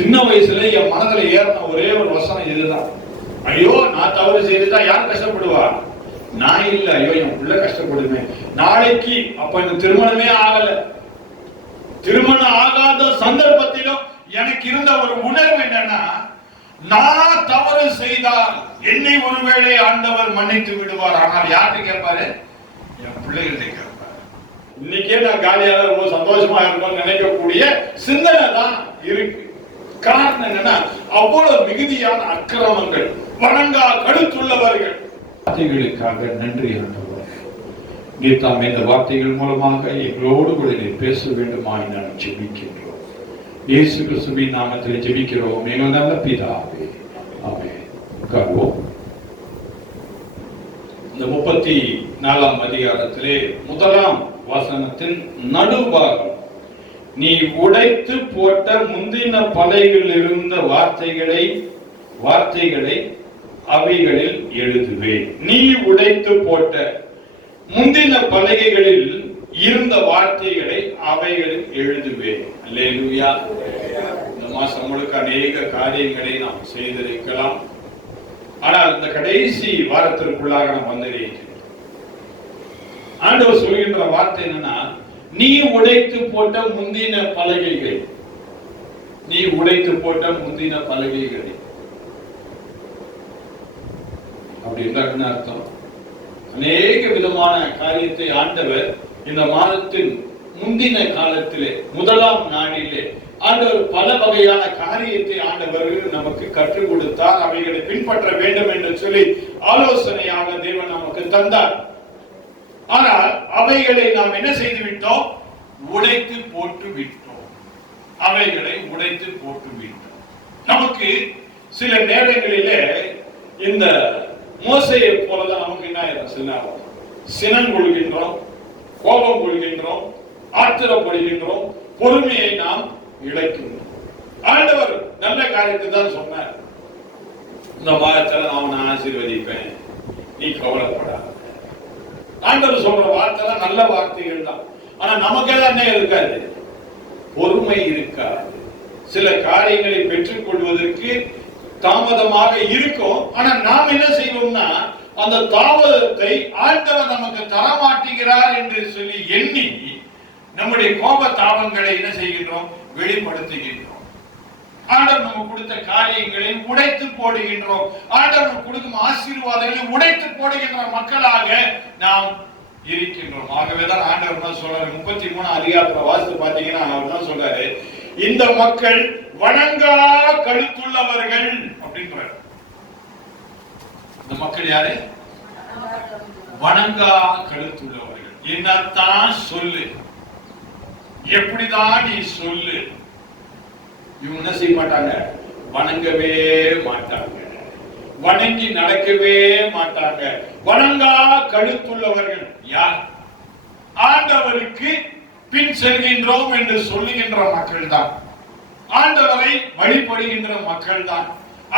சின்ன வயசுல என் மனதுல ஏறின ஒரே ஒரு வசனம் இதுதான். ஐயோ நான் தவறு செய்துதான் யார் கஷ்டப்படுவா? நான் இல்ல. ஐயோ என் புள்ள கஷ்டப்படுமே. நாளைக்கு அப்ப இந்த திருமணமே ஆகல. திருமணம் ஆகாத சந்தர்ப்பத்திலும் எனக்கு இருந்த ஒரு உணர்வு என்னன்னா நான் தவறு செய்தால் என்னை ஒருவேளை ஆண்டவர் மன்னித்து விடுவார். ஆனால் யார்கிட்ட கேட்பாரு? என் பிள்ளைகிட்ட கேட்பாரு. இன்னைக்கே நான் காலியாக ரொம்ப சந்தோஷமா இருக்கணும்னு நினைக்கக்கூடிய சிந்தனை தான் இருக்கு. காரணம் என்னன்னா அவ்வளவு மிகுதியான அக்கிரமங்கள் வணங்கா கழுத்துள்ளவர்கள் வார்த்தைகளுக்காக நன்றி ஆண்டவர் நீத்தாம் இந்த வார்த்தைகள் மூலமாக எங்களோடு கூட நீ பேச வேண்டுமா நான் ஜெபிக்கின்றோம். இயேசு கிறிஸ்துவின் நாமத்தில் ஜெபிக்கிறோம். எங்கள் நல்ல பிதாவே. ஆமென். உட்கார்வோம் இந்த முப்பத்தி நாலாம் அதிகாரத்திலே முதலாம் வசனத்தின் நடுபாகம் நீ உடைத்து போட்ட முந்தின பலைகளில் இருந்த வார்த்தைகளை வார்த்தைகளை அவைகளில் எழுதுவேன் நீ உடைத்து போட்ட முந்தின பலகைகளில் இருந்த வார்த்தைகளை அவைகளில் எழுதுவேன் அல்லேலூயா. இந்த மாசம் முழுக்க அநேக காரியங்களை நாம் செய்திருக்கலாம். ஆனால் இந்த கடைசி வாரத்திற்குள்ளாக நாம் வந்திருக்கிறோம். ஆண்டவர் சொல்கின்ற வார்த்தை என்னன்னா நீ உடைத்து போட்ட முந்தின பலகைகள். நீ உடைத்து போட்ட முந்தின பலகைகள். அப்படி என்ன அர்த்தம்? அநேக விதமான காரியத்தை ஆண்டவர் இந்த மாதத்தின் முந்தின காலத்திலே முதலாம் நாளிலே ஆண்டவர் பல வகையான காரியத்தை ஆண்டவர் நமக்கு கற்றுக் கொடுத்தார். அவைகளை பின்பற்ற வேண்டும் என்று சொல்லி ஆலோசனையாக தேவன் நமக்கு தந்தார். ஆனால் அவைகளை நாம் என்ன செய்து விட்டோம் உடைத்து போட்டு விட்டோம் அவைகளை உடைத்து போட்டு விட்டோம் நமக்கு சில நேரங்களிலே இந்த மோசையை போலதான் நமக்கு என்ன ஆயிரும்? சில சினம் கொள்கின்றோம் கோபம் கொள்கின்றோம் ஆத்திரப்படுகின்றோம் பொறுமையை நாம் இழக்கின்றோம். ஆண்டவர் நல்ல காரியத்தை தான் சொன்னார். இந்த மாதத்துல நான் ஆசீர்வதிப்பேன். நீ கவலைப்படாத. ஆண்டவர் சொல்ற வார்த்தை தான் நல்ல வார்த்தைகள் தான். ஆனா நமக்கு என்ன இருக்காது? பொறுமை இருக்காது. சில காரியங்களை பெற்றுக் கொள்வதற்கு தாமதமாக இருக்கும். ஆனா நாம் என்ன செய்வோம்னா அந்த தாமதத்தை ஆண்டவர் நமக்கு தரமாட்டுகிறார் என்று சொல்லி எண்ணி நம்முடைய கோப தாபங்களை என்ன செய்கின்றோம்? வெளிப்படுத்துகின்றோம். ஆண்டவர் நமக்கு கொடுத்த காரியங்களை உடைத்து போடுகின்றோம். ஆண்டவர் நமக்கு கொடுக்கும் ஆசீர்வாதங்களை உடைத்து போடுகின்ற மக்களாக நாம் இருக்கின்றோம். ஆகவேதான் ஆண்டவர் தான் சொல்றாரு? முப்பத்தி மூணு அதிகாரத்துல வாசித்து பாத்தீங்கன்னா அவர் தான் சொல்றாரு? இந்த மக்கள் வணங்கா கழுத்துள்ளவர்கள் அப்படின்றார். இந்த மக்கள் யாரு? வணங்கா கழுத்துள்ளவர்கள். என்னத்தான் சொல்லு. எப்படிதான் நீ சொல்லு? இவங்க என்ன செய்ய மாட்டாங்க? வணங்கவே மாட்டாங்க. வணங்கி நடக்கவே மாட்டாங்க. வணங்கா கழுத்துள்ளவர்கள் யார்? ஆண்டவருக்கு பின் செல்கின்றோம் என்று சொல்லுகின்ற மக்கள் தான் ஆண்டவரை வழிபடுகின்ற மக்கள் தான்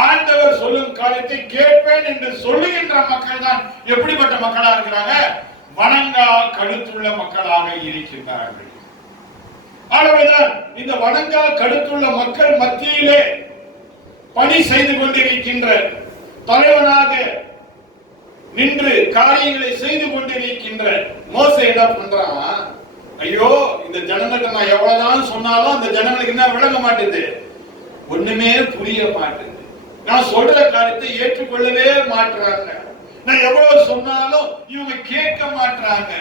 ஆண்டவர் சொல்லும் காலத்தை கேட்பேன் என்று சொல்லுகின்ற மக்கள் தான் எப்படிப்பட்ட மக்களா இருக்கிறாங்க? வணங்கா கழுத்துள்ள மக்களாக இருக்கின்றார்கள். ஆகவேதான் இந்த வணங்கா கடுத்துள்ள மக்கள் மத்தியிலே பணி செய்து கொண்டிருக்கின்ற தலைவனாக நின்று காரியங்களை செய்து கொண்டிருக்கின்ற மோச என்ன பண்றான்? ஐயோ இந்த ஜனங்களுக்கு நான் எவ்வளவுதான் சொன்னாலும் அந்த ஜனங்களுக்கு என்ன விளங்க மாட்டேது? ஒண்ணுமே புரிய மாட்டேது. நான் சொல்ற காரியத்தை ஏற்றுக்கொள்ளவே மாட்டுறாங்க நான் எவ்வளவு சொன்னாலும் இவங்க கேட்க மாட்டாங்க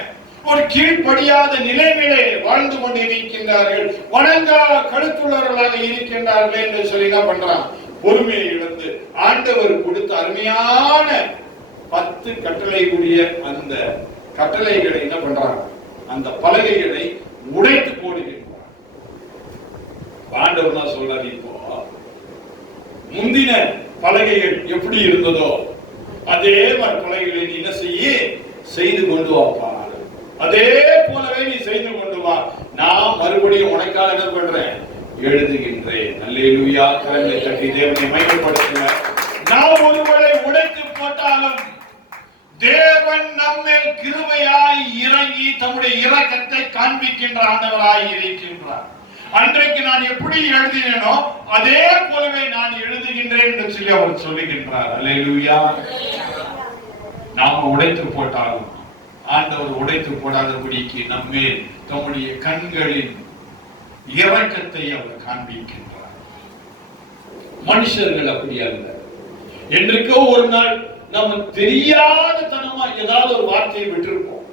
ஒரு கீழ்ப்படியாத நிலைமையிலே வாழ்ந்து கொண்டிருக்கின்றார்கள். வணங்கா கழுத்துள்ளவர்களாக இருக்கின்றார்கள் என்று சொல்லி என்ன பண்றான்? பொறுமையை இழந்து ஆண்டவர் கொடுத்த அருமையான பத்து கட்டளைக்குரிய அந்த கட்டளைகளை என்ன பண்றாங்க அந்த பலகைகளை உடைத்து போடுகின்றார் ஆண்டவர் தான் சொல்றாரு இப்போ? முந்தின பலகைகள் எப்படி இருந்ததோ அதே மாதிரி பலகைகளை நீ என்ன செய்ய? செய்து கொண்டு வாப்பா. அதே போலவே நீ செய்து கொண்டு வா. நான் மறுபடியும் உனக்காக என்ன பண்றேன்? எழுதுகின்றேன். நல்லேலூயா கரங்களை தட்டி தேவனை மையப்படுத்துங்க. நாம் ஒருவரை உடைத்து போட்டாலும் தேவன் நம்மேல் கிருமையாய் இறங்கி தம்முடைய இரக்கத்தை காண்பிக்கின்ற ஆண்டவராய் இருக்கின்றார். அன்றைக்கு நான் எப்படி எழுதினேனோ அதே போலவே நான் எழுதுகின்றேன் என்று சொல்லி அவர் சொல்லுகின்றார். அல்லேலூயா. நாம உடைத்து போட்டாலும் ஆண்டவர் உடைத்து போடாதபடிக்கு நம்மேல் தம்முடைய கண்களின் இறக்கத்தை அவர் காண்பிக்கின்றார். மனுஷர்கள் அப்படி அல்ல. என்றைக்கோ ஒரு நாள் நம்ம தெரியாத தனமா ஏதாவது ஒரு வார்த்தையை விட்டிருப்போம்.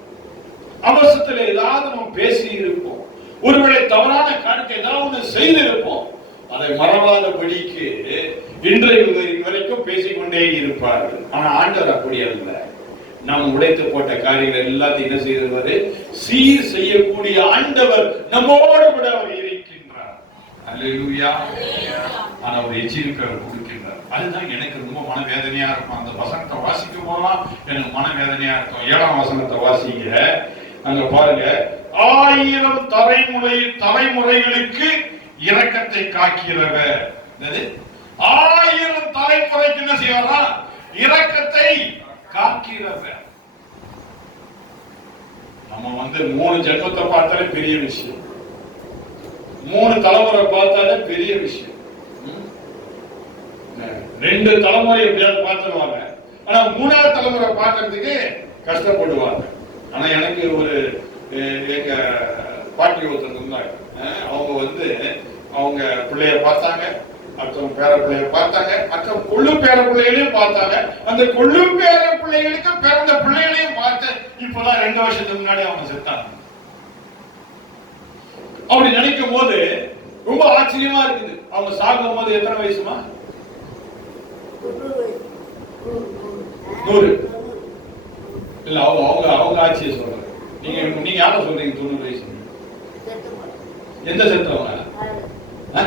அவசரத்துல ஏதாவது நம்ம பேசி இருப்போம் ஒருவேளை தவறான காரணத்தை ஏதாவது ஒன்று செய்திருப்போம். அதை மறவாதபடிக்கு இன்றைய வரைக்கும் பேசிக்கொண்டே இருப்பார்கள். ஆனா ஆண்டவர் அப்படி அல்ல. நாம் உடைத்து போட்ட காரியங்கள் எல்லாத்தையும் என்ன செய்திருவாரு சீர் செய்யக்கூடிய ஆண்டவர் நம்மோடு கூட அவர் இருக்கின்றார். அல்லேலூயா. ஆனா அவர் எச்சரிக்கை அவர் கொடுக்கின்றார். அதுதான் எனக்கு ரொம்ப மனவேதனையா இருக்கும். அந்த வசனத்தை வாசிக்கும் போதெல்லாம் எனக்கு மனவேதனையா இருக்கும். ஏழாம் வசனத்தை வாசிங்க? அங்க பாருங்க. ஆயிரம் தலைமுறை தலைமுறைகளுக்கு இரக்கத்தை காக்கிறவர். ஆயிரம் தலைமுறைக்கு என்ன செய்வாரா இரக்கத்தை காக்கிறவர் நம்ம வந்து மூணு ஜென்மத்தை பார்த்தாலே பெரிய விஷயம். மூணு தலைமுறை பார்த்தாலே பெரிய விஷயம். ரெண்டு தலைமுறை எப்படியாவது பார்த்துருவாங்க. ஆனா மூணாவது தலைமுறை பார்க்கறதுக்கு கஷ்டப்படுவாங்க. ஆனா எனக்கு ஒரு எங்க பாட்டி ஒருத்தர் இருந்தாங்க அவங்க வந்து அவங்க பிள்ளைய பார்த்தாங்க. மற்றவங்க பேர பிள்ளைய பார்த்தாங்க மற்ற கொள்ளு பேர பிள்ளைகளையும் பார்த்தாங்க. அந்த கொள்ளு பேர பிள்ளைகளுக்கு பிறந்த பிள்ளைகளையும் பார்த்து இப்பதான் ரெண்டு வருஷத்துக்கு முன்னாடி அவங்க செத்தாங்க. அப்படி நினைக்கும் போது ரொம்ப ஆச்சரியமா இருக்குது. அவங்க சாகும் போது எத்தனை வயசுமா? நூறு. இல்ல அவங்க அவங்க அவங்க ஆட்சியை சொல்றாங்க. நீங்க நீங்க யாரும் சொல்றீங்க தொண்ணூறு வயசு? எந்த செத்தவங்க ஆ?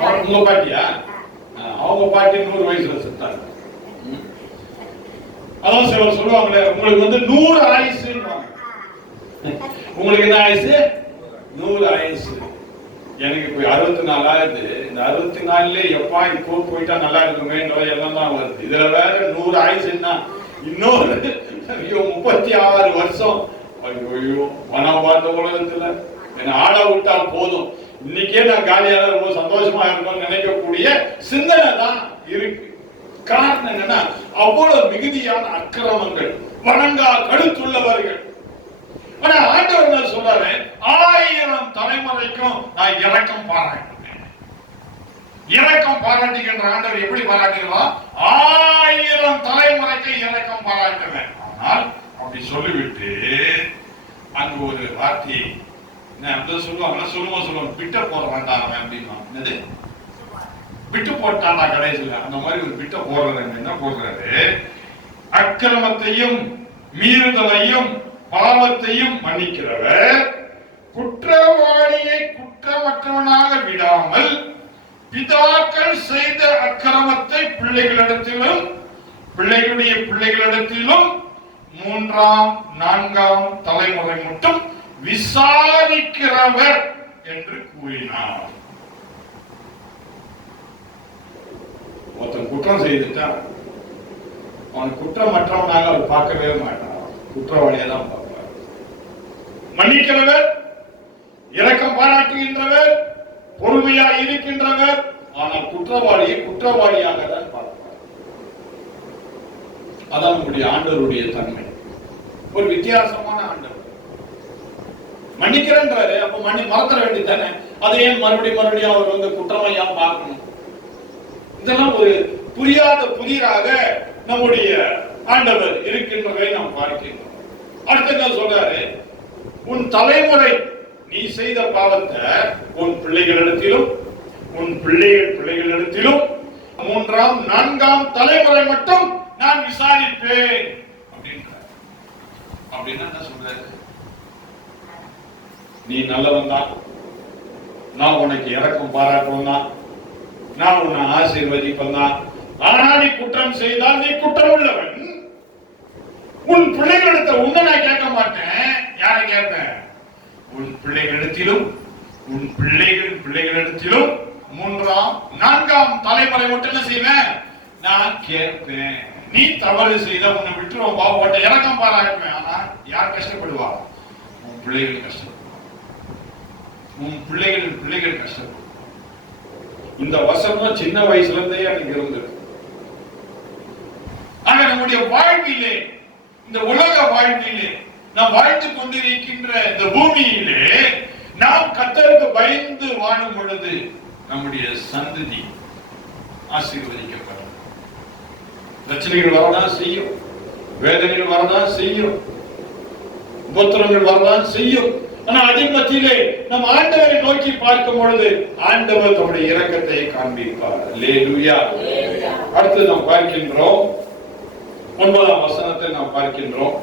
அவங்க- உங்க பாட்டியா? அவங்க பாட்டி நூறு வயசுல செத்தாங்க. அதான் சிலர் சொல்லுவாங்களே உங்களுக்கு வந்து நூறு ஆயுசு உங்களுக்கு என்ன ஆயுசு? நூறு ஆயுசு. எனக்கு இப்ப அறுபத்தி நாலாயிரத்து இந்த அறுபத்தி நாலுல எப்பா இப்போ போயிட்டா நல்லா இருக்குமேன்ற எல்லாம் தான் வருது. இதுல வேற நூறு ஆயுசுன்னா இன்னொரு ஐயோ முப்பத்தி ஆறு வருஷம். ஐயோ ஐயோ மனம் பார்த்த உலகத்துல. என்ன ஆட விட்டா போதும். இன்னைக்கே நான் காலியாக ரொம்ப சந்தோஷமா இருக்கணும்னு நினைக்கக்கூடிய சிந்தனை தான் இருக்கு. காரணம் என்னன்னா அவ்வளவு மிகுதியான அக்கிரமங்கள் வணங்கா கழுத்துள்ளவர்கள் ஆனா ஆண்டவர் என்ன சொல்றாரு? ஆயிரம் தலைமுறைக்கும் நான் இறக்கம் பாராட்டுவேன் இறக்கம் பாராட்டுகின்ற ஆண்டவர் எப்படி பாராட்டுகிறோம்? ஆயிரம் தலைமுறைக்கு இறக்கம் பாராட்டுவேன். ஆனால் அப்படி சொல்லிவிட்டு அங்கு ஒரு வார்த்தையை என்ன சொல்லுவாங்க சொல்லுவோம் சொல்லுவோம். பிட்ட போட வேண்டாம் அவன் அப்படின்னா. என்னது? விட்டு போட்டாண்டா கடைசியில். அந்த மாதிரி ஒரு விட்ட போடுறது. என்ன போடுறாரு அக்கிரமத்தையும் மீறுதலையும் பாவத்தையும் மன்னிக்கிறவர் குற்றவாளியை குற்றமற்றவனாக விடாமல் பிதாக்கள் செய்த அக்கிரமத்தை பிள்ளைகளிடத்திலும் பிள்ளைகளுடைய பிள்ளைகளிடத்திலும் மூன்றாம் நான்காம் தலைமுறை மட்டும் விசாரிக்கிறவர் என்று கூறினார். ஒருத்தன் குற்றம் செய்துட்டான். அவன் குற்றமற்றவனாக அவர் பார்க்கவே மாட்டான். குற்றவாளியை தான் பார்ப்பார். மன்னிக்கிறவர் இரக்கம் பாராட்டுகின்றவர் பொறுமையா இருக்கின்றவர் ஆனால் குற்றவாளியை குற்றவாளியாக தான் பார்ப்பார். அதான் நம்முடைய ஆண்டவருடைய தன்மை. ஒரு வித்தியாசமான ஆண்டவர் மன்னிக்கிறேன்றாரு. அப்ப மன்னி மறந்துட வேண்டியதானே அதை ஏன் மறுபடியும் மறுபடியும் அவர் வந்து குற்றமையா பார்க்கணும்? இதெல்லாம் ஒரு புரியாத புதிராக நம்முடைய ஆண்டவர் இருக்கின்றதை நாம் பார்க்கின்றோம். அடுத்து சொல்றாரு உன் தலைமுறை நீ செய்த பாவத்தை உன் பிள்ளைகளிடத்திலும் உன் பிள்ளைகள் பிள்ளைகளிடத்திலும் மூன்றாம் நான்காம் தலைமுறை மட்டும் நான் விசாரிப்பேன். அப்படின்றார். அப்படின்னா என்ன சொல்றாரு? நீ நல்லவன் தான் நான் உனக்கு இறக்கம் பாராட்டுவன் தான் நான் உன்னை ஆசீர்வதிப்பன் தான் ஆனா நீ குற்றம் செய்தால் நீ குற்றம் உள்ளவன் உன் பிள்ளைகளிடத்த உன்னை நான் கேட்க மாட்டேன். யாரை கேட்பேன்? உன் பிள்ளைகளிடத்திலும் உன் பிள்ளைகள் பிள்ளைகளிடத்திலும் மூன்றாம் நான்காம் தலைமுறை மட்டும் என்ன செய்வேன்? நான் கேட்பேன். நீ தவறு செய்த உன்னை விட்டுருவோம் பா இறக்கம் பாராட்டுவேன். ஆனா யார் கஷ்டப்படுவா? உன் பிள்ளைகள் கஷ்டம். உன் பிள்ளைகள் பிள்ளைகள் கஷ்டப்படும். இந்த வசனம் சின்ன வயசுல இருந்தே எனக்கு இருந்திருக்கு ஆனா நம்முடைய வாழ்க்கையிலே இந்த உலக வாழ்க்கையிலே நாம் வாழ்த்து கொண்டிருக்கின்ற இந்த பூமியிலே நாம் கத்தருக்கு பயந்து வாழும் பொழுது நம்முடைய சந்ததி ஆசீர்வதிக்கப்படும். பிரச்சனைகள் வரதான் செய்யும். வேதனைகள் வரதான் செய்யும். உபத்திரங்கள் வரதான் செய்யும். ஆனா அதன் மத்தியிலே நம் ஆண்டவரை நோக்கி பார்க்கும் பொழுது ஆண்டவர் தம்முடைய இரக்கத்தை காண்பிப்பார். அடுத்து நாம் பார்க்கின்றோம். ஒன்பதாம் வசனத்தை நாம் பார்க்கின்றோம்.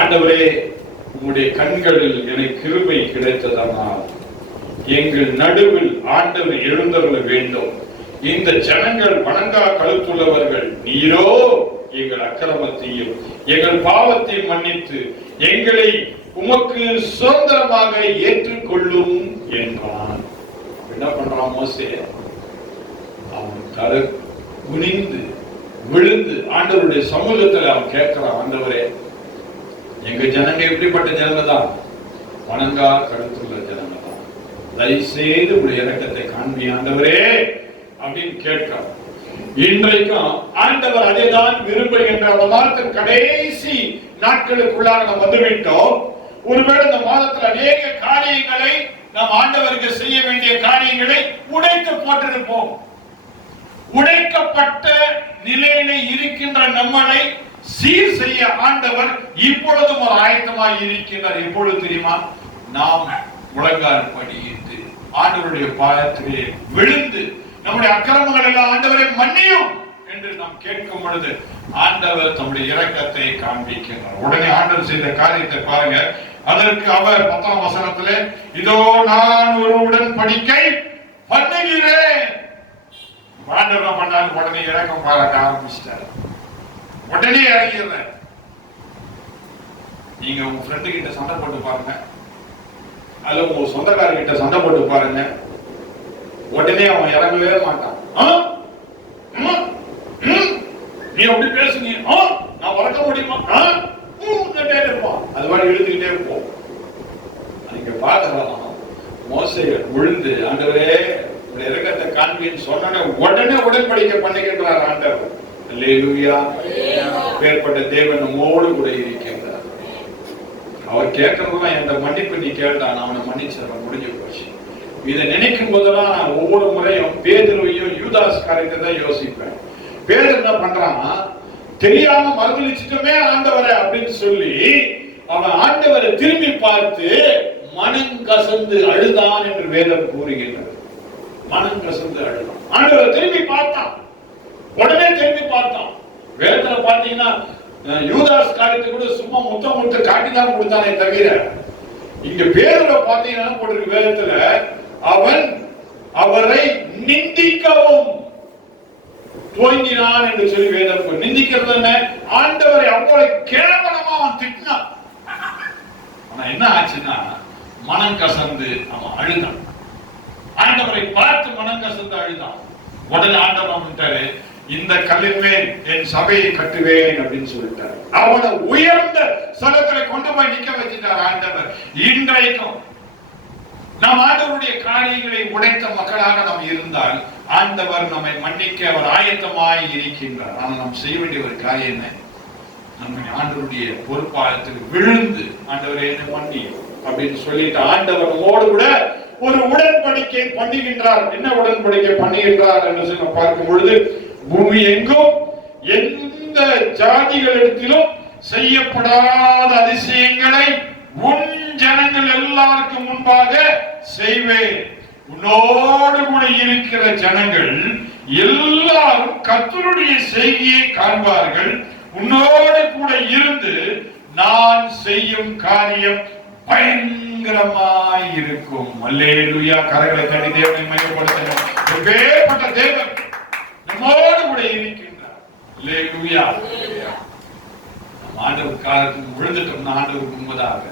ஆண்டவரே உம்முடைய கண்களில் எனக்கு கிருபை கிடைத்ததனால் எங்கள் நடுவில் ஆண்டவர் எழுந்தருள வேண்டும். இந்த ஜனங்கள் வணங்கா கழுத்துள்ளவர்கள் நீரோ எங்கள் அக்கிரமத்தையும் எங்கள் பாவத்தை மன்னித்து எங்களை உமக்கு சுதந்திரமாக ஏற்றுக்கொள்ளும் என்றான். என்ன பண்றான் மோசே? அவன் தலை குனிந்து விழுந்து ஆண்டவருடைய சமூகத்தில் அவன் கேட்கிறான் ஆண்டவரே எங்க ஜனங்க எப்படிப்பட்ட ஜனங்க தான் வணங்கா கருத்துள்ள ஜனங்க தான் தயவுசெய்து உடைய இறக்கத்தை காண்பி ஆண்டவரே அப்படின்னு கேட்கிறான். இன்றைக்கும் ஆண்டவர் அதை தான் விரும்புகின்ற அந்த மாதத்தின் கடைசி நாட்களுக்குள்ளாக நம்ம வந்துவிட்டோம். ஒருவேளை இந்த மாதத்தில் அநேக காரியங்களை நாம் ஆண்டவருக்கு செய்ய வேண்டிய காரியங்களை உடைத்து போட்டிருப்போம் உடைக்கப்பட்ட நிலையில இருக்கின்ற நம்மளை சீர் செய்ய ஆண்டவர் இப்பொழுதும் ஒரு ஆயத்தமாய் இருக்கின்றார். எப்பொழுது தெரியுமா? நாம் முழங்கால் படியிட்டு ஆண்டவருடைய பாயத்திலே விழுந்து நம்முடைய அக்கிரமங்கள் எல்லாம் ஆண்டவரை மன்னியும் என்று நாம் கேட்கும் பொழுது ஆண்டவர் தம்முடைய இரக்கத்தை காண்பிக்கின்றார். உடனே ஆண்டவர் செய்த காரியத்தை பாருங்க. அதற்கு அவர் பத்தாம் வசனத்திலே இதோ நான் ஒரு உடன்படிக்கை பண்ணுகிறேன். ஆண்டவர் பண்ணாரு உடனே இறக்கம் பாராட்ட ஆரம்பிச்சிட்டாரு. உடனே இறங்கிடுறேன் நீங்க உங்க ஃப்ரெண்டு கிட்ட சண்டை போட்டு பாருங்க. அல்ல உங்க சொந்தக்காரர் கிட்ட சண்டை போட்டு பாருங்க. உடனே அவன் இறங்கவே மாட்டான். ஆ? ம்? ம்? நீ அப்படி பேசுங்க ஆ? நான் வளர்க்க முடியுமா? ஆ? அது மாதிரி இழுத்துக்கிட்டே இருப்போம். நீங்க பார்க்கலாம். மோசை விழுந்து ஆண்டவரே உடைய இறக்கத்தை காண்பின்னு சொன்ன உடனே உடன்படிக்கை பண்ணுகின்றார் ஆண்டவர். அல்லேலூயா. பேர்பட்ட தேவன் நம்மோடு கூட இருக்கின்றார். அவர் கேட்கறதெல்லாம் எந்த மன்னிப்பு நீ கேட்டா நான் அவனை மன்னிச்சிடறேன் முடிஞ்சு போச்சு. இதை நினைக்கும் போதெல்லாம் நான் ஒவ்வொரு முறையும் பேதுருவையும் யூதாஸ் காரியத்தை தான் யோசிப்பேன். பேதர் என்ன பண்றான் தெரியாம மறுதளிச்சிட்டமே ஆண்டவரை அப்படின்னு சொல்லி அவன் ஆண்டவரை திரும்பி பார்த்து மனம் கசந்து அழுதான் என்று வேதம் கூறுகின்றது. மனம் கசந்து அழுதான். ஆண்டவரை திரும்பி பார்த்தான். உடனே திரும்பி பார்த்தான். வேதத்துல பாத்தீங்கன்னா யூதாஸ் காரியத்தை கூட சும்மா முத்தம் முத்த காட்டி தான் கொடுத்தானே தவிர இங்க பேரோட பாத்தீங்கன்னா போட்டிருக்கு வேதத்துல அவன் அவரை நிந்திக்கவும் துவங்கினான் என்று சொல்லி வேதம் நிந்திக்கிறது என்ன? ஆண்டவரை அவ்வளவு கேவலமா அவன் திட்டினான். ஆனா என்ன ஆச்சுன்னா மனம் கசந்து அவன் அழுதான். ஆண்டவரை பார்த்து மனம் கசந்து அழுதான். உடனே ஆண்டவன் அவன்ட்டாரு இந்த கல்லின் மேல் என் சபையை கட்டுவேன் அப்படின்னு சொல்லிட்டாரு. அவனை உயர்ந்த ஸ்தலத்துல கொண்டு போய் நிக்க வச்சுட்டார் ஆண்டவர். இன்றைக்கும் நாம் ஆண்டவருடைய காரியங்களை உடைத்த மக்களாக நாம் இருந்தால் ஆண்டவர் நம்மை மன்னிக்க அவர் ஆயத்தமாய் இருக்கின்றார். ஆனால் நாம் செய்ய வேண்டிய ஒரு காரியம் என்ன? நம்மை ஆண்டவருடைய பொறுப்பாளத்துக்கு விழுந்து ஆண்டவரே என்ன பண்ணி அப்படின்னு சொல்லிட்டு ஆண்டவர் கூட ஒரு உடன்படிக்கை பண்ணுகின்றார். என்ன உடன்படிக்கை பண்ணுகின்றார் என்று சொல்லி பார்க்கும் பொழுது பூமி எங்கும் எந்த ஜாதிகளிடத்திலும் செய்யப்படாத அதிசயங்களை உன் ஜனங்கள் எல்லாருக்கும் முன்பாக செய்வேன். உன்னோடு கூட இருக்கிற ஜனங்கள் எல்லாரும் கத்தருடைய செய்தியை காண்பார்கள். உன்னோடு கூட இருந்து நான் செய்யும் காரியம் பயங்கரமாய் இருக்கும் அல்லேலூயா. கரைகளை தனி தேவனை மையப்படுத்தினோம் தேவன் நம்மோடு கூட இருக்கின்றார் அல்லேலூயா நம்ம ஆண்டவர் காலத்துக்கு விழுந்துட்டோம்னா ஆண்டவருக்கு முன்பதாக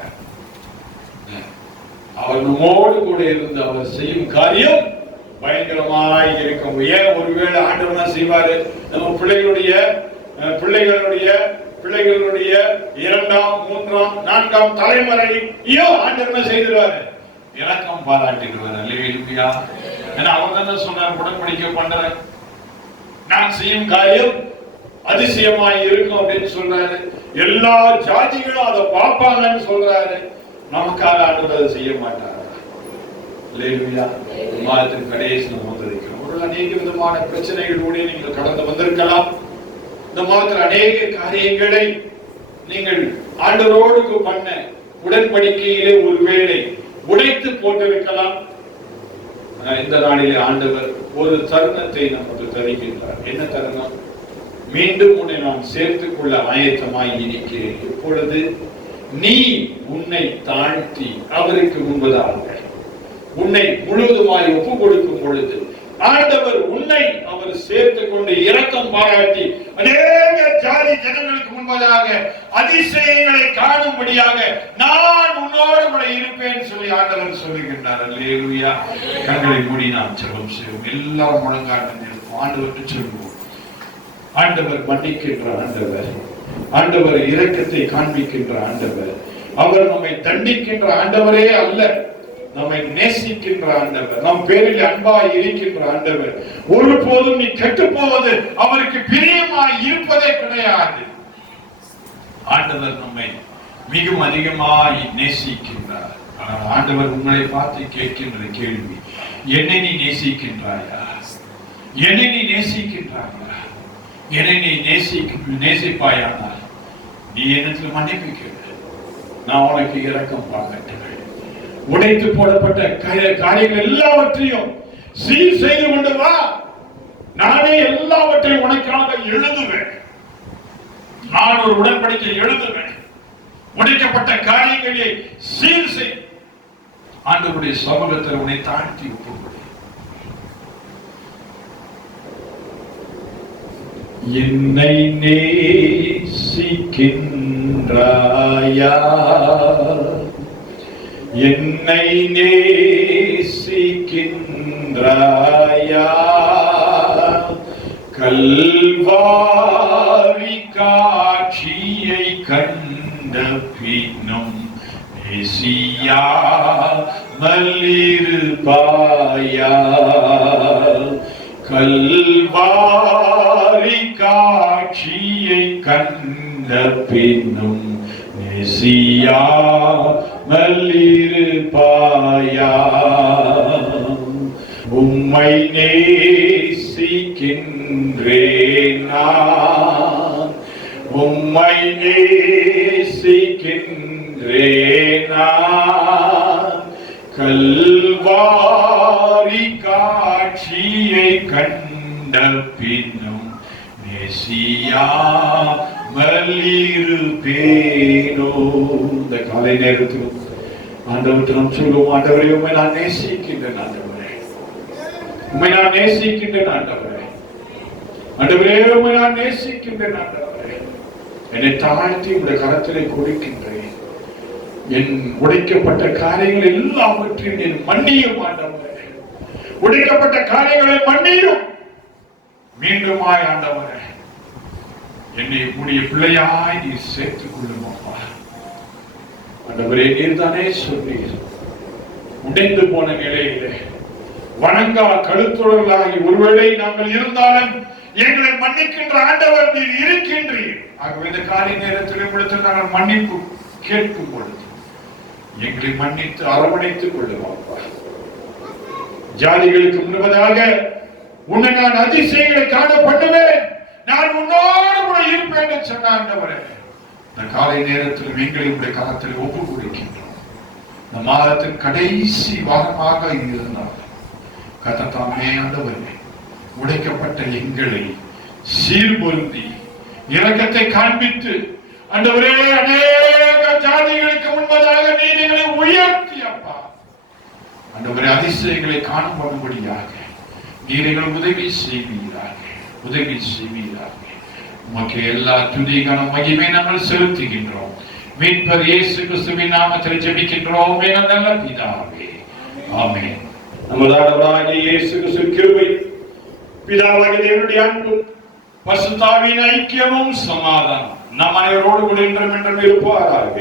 அவர் நம்மோடு கூட இருந்து அவர் செய்யும் காரியம் பயங்கரமாய் இருக்கும். ஏன்? ஒருவேளை ஆண்டவர் செய்வாரு. நம்ம பிள்ளைகளுடைய பிள்ளைகளுடைய பிள்ளைகளுடைய இரண்டாம் மூன்றாம் நான்காம் தலைமுறையோ ஆண்டவர் தான் செய்திருவாரு. இரக்கம் பாராட்டிடுவார் அல்லேலூயா. ஏன்னா அவர் தான் சொன்னார் உடன்படிக்க பண்றேன் நான் செய்யும் காரியம் அதிசயமாய் இருக்கும் அப்படின்னு சொல்றாரு. எல்லா ஜாதிகளும் அதை பார்ப்பாங்கன்னு சொல்றாரு. நமக்காக ஆண்டவர் அதை செய்ய மாட்டார். மாதத்தின் கடைசி நம்ம வந்திருக்கிறோம் ஒரு அநேக விதமான பிரச்சனைகளோடு நீங்கள் கடந்து வந்திருக்கலாம். இந்த மாதத்தில் அநேக காரியங்களை நீங்கள் ஆண்டவரோடு பண்ண உடன்படிக்கையிலே ஒருவேளை உடைத்து போட்டிருக்கலாம். இந்த நாளிலே ஆண்டவர் ஒரு தருணத்தை நமக்கு தருகின்றார். என்ன தருணம்? மீண்டும் உன்னை நான் சேர்த்துக் கொள்ள ஆயத்தமாய் இருக்கிறேன். இப்பொழுது நீ உன்னை தாழ்த்தி அவருக்கு முன்பதாக உன்னை முழுவதுமாய் ஒப்பு கொடுக்கும் பொழுது ஆண்டவர் உன்னை அவர் சேர்த்துக் கொண்டு இரக்கம் பாராட்டி அநேக ஜாதி ஜனங்களுக்கு முன்பதாக அதிசயங்களை காணும்படியாக நான் உன்னோடு கூட இருப்பேன் சொல்லி ஆண்டவர் சொல்லுகின்றார். அல்லேலூயா. கண்களை மூடி நாம் செல்வம் செய்வோம். எல்லாரும் முழங்காட்டம் நிற்போம் ஆண்டவருக்கு சொல்லுவோம். ஆண்டவர் மன்னிக்கின்ற ஆண்டவர். ஆண்டவர் இரக்கத்தை காண்பிக்கின்ற ஆண்டவர். அவர் நம்மை தண்டிக்கின்ற ஆண்டவரே அல்ல. நம்மை நேசிக்கின்ற ஆண்டவர் நம் பேரில் அன்பாய் இருக்கின்ற ஆண்டவர். ஒருபோதும் நீ கெட்டு போவது அவருக்கு பிரியமாய் இருப்பதே கிடையாது. ஆண்டவர் நம்மை மிகவும் அதிகமாய் நேசிக்கின்றார். ஆனால் ஆண்டவர் உங்களை பார்த்து கேட்கின்ற கேள்வி என்னை நீ நேசிக்கின்றாயா? என்னை நீ நேசிக்கின்றாயா? என்னை நீ நேசிக்க நேசிப்பாயானால் நீ என்னத்தில் மன்னிப்பு கேளு. நான் உனக்கு இரக்கம் பார்க்கட்டுகிறேன் உடைத்து போடப்பட்ட காரியங்கள் எல்லாவற்றையும் சீர் செய்து கொண்டு வா. நானே எல்லாவற்றையும் உனக்காக எழுதுவேன். நான் ஒரு உடன்படிக்கை எழுதுவேன். உடைக்கப்பட்ட காரியங்களை சீர் செய். ஆண்டவருடைய சமூகத்தில் உன்னை தாழ்த்தி ஒப்புக்கொடு என்னை நேசிக்கின்றாயா? என்னை நேசிக்கின்றாயா கல்வாரி காட்சியை கண்ட பின்னும் மெசியா மல்லிருப்பாயா கல்வாரி காட்சியை கண்ட பின்னும் மெசியா நல்லிருப்பாயா உம்மை நேசிக்கின்றேன் நான் உம்மை நேசிக்கின்றேன் நான் கல்வாரி காட்சியை கண்ட பின்னும் நேசியா மல்லிருப்பேனோ. இந்த காலை நேரத்தில் ஆண்டவர்கிட்ட சொல்லுவோம் ஆண்டவரே உண்மை நான் நேசிக்கின்றேன் ஆண்டவரே. உண்மை நான் நேசிக்கின்றேன் ஆண்டவரே. ஆண்டவரே உண்மை நான் நேசிக்கின்றேன் ஆண்டவரே. என்னை தாழ்த்தி இந்த கரத்திலே கொடுக்கின்றேன். என் உடைக்கப்பட்ட காரியங்கள் எல்லாவற்றையும் என் மன்னியும் ஆண்டவரே. உடைக்கப்பட்ட காரியங்களை மன்னியும். மீண்டுமாய் ஆண்டவரே என்னை உடைய பிள்ளையாய் நீ சேர்த்துக் கொள்ளுமா? ஆண்டவரே நீர்தானே சொன்னீர் உடைந்து போன நிலையிலே வணங்கா கழுத்துடர்களாகி ஒருவேளை நாங்கள் இருந்தாலும் எங்களை மன்னிக்கின்ற ஆண்டவர் நீர் இருக்கின்றீர். ஆகவே இந்த காலை நேரத்தில் உங்களுக்கு நாங்கள் மன்னிப்பு கேட்கும் பொழுது எங்களை மன்னித்து அரவணைத்துக் கொள்ளுவாப்பா ஜாதிகளுக்கு முன்பதாக உன்னை நான் அதிசயங்களை காண பண்ணுவேன் நான் உன்னோடு கூட இருப்பேன் என்று சொன்ன ஆண்டவரே. இந்த காலை நேரத்தில் நீங்கள் உடைய காலத்தில் ஒப்பு கொடுக்கின்றோம். இந்த மாதத்தின் கடைசி வாரமாக இருந்தால் கதத்தாமே ஆண்டவரே உடைக்கப்பட்ட எங்களை சீர்பொருந்தி இலக்கத்தை காண்பித்து ஆண்டவரே அநேக ஜாதிகளுக்கு முன்பதாக நீதிகளை உயர்த்தி அப்பா. ஆண்டவரே அதிசயங்களை காணப்படும்படியாக நீர் உதவி செய்வீராக உதவி செய்வீராக. உமக்கு எல்லா துதிகளும் மகிமை நாங்கள் செலுத்துகின்றோம். மீட்பர் இயேசு கிறிஸ்துவின் நாமத்தில் ஜெபிக்கின்றோம் எங்கள் நல்ல பிதாவே. ஆமே நமது ஆண்டவராகிய இயேசு கிறிஸ்து கிருபை பிதாவாகிய தேவனுடைய அன்பு பசுத்தாவின் ஐக்கியமும் சமாதானம். நம் அனைவரோடு கூட இன்றும் இன்றும் இருப்பாராக.